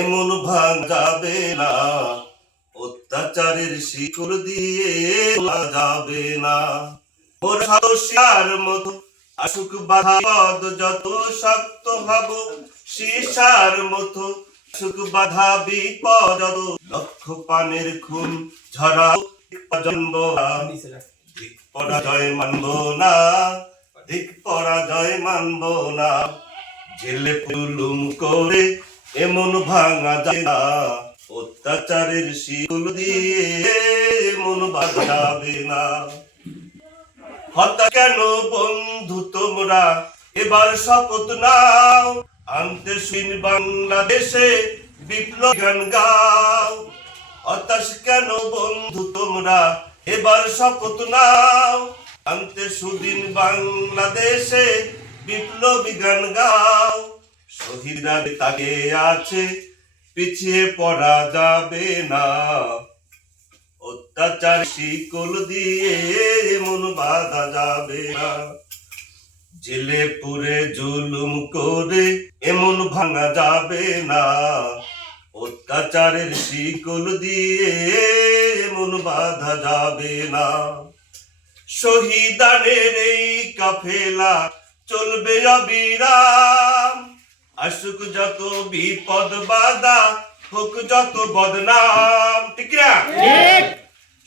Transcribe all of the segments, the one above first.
এমন ভাঙ যাবে না অত্যাচারের শিকল দিয়ে যাবে না। ওর সাহসিয়ার মতো আসুক বাধা, পদ যত শক্ত হব সীসার মতো আসুক বাধা, বিপদ লক্ষ পানের খুন, ঝরাও জন্ম দিক পরাজয় মানব না, দিক পরাজয় মানব না। জেলে পুলুম করে এমন ভাঙা না অত্যাচারের শিকুল দিয়ে এমন বাধা যাবে না। হত্যা কেন বন্ধু তোমরা? এবার শপথ নাও। আনতে শুন বাংলাদেশে, বিপ্লব গান গাও। হতাশ কেন বন্ধু তোমরা? এবার শপথ নাও। আনতে সুদিন বাংলাদেশে, বিপ্লবী গান গাও। শহীদরা তাকে আছে, পিছিয়ে পড়া যাবে না। অত্যাচার শিকল দিয়ে মন বাঁধা যাবে না। জেলে পুরে জুলুম করে এমন ভাঙা যাবে না। অত্যাচারের শিকল দিয়ে এমন বাঁধা যাবে না। শহীদানের এই কাফেলা চলবে অবিরাম। আসুক যত বিপদ বাধা হোক যত বদনাম। ঠিক না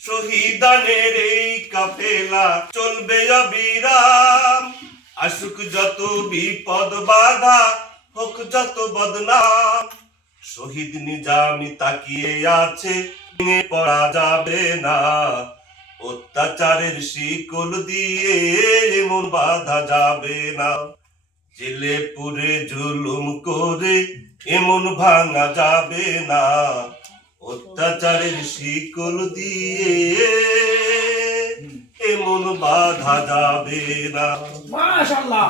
শহীদানের এই কাফেলা চলবে অবিরাম। আসুক যত বিপদ বাধা হোক যত বদনাম। শহীদ নিজামি তাকিয়ে আছে ভেঙে পড়া যাবে না। অত্যাচারের শিকল দিয়ে এমন বাধা যাবে না। জেলে পুরে জুলুম করে এমন ভাঙা যাবে না। অত্যাচারের শিকল দিয়ে এমন বাধা যাবে না। মাশাআল্লাহ।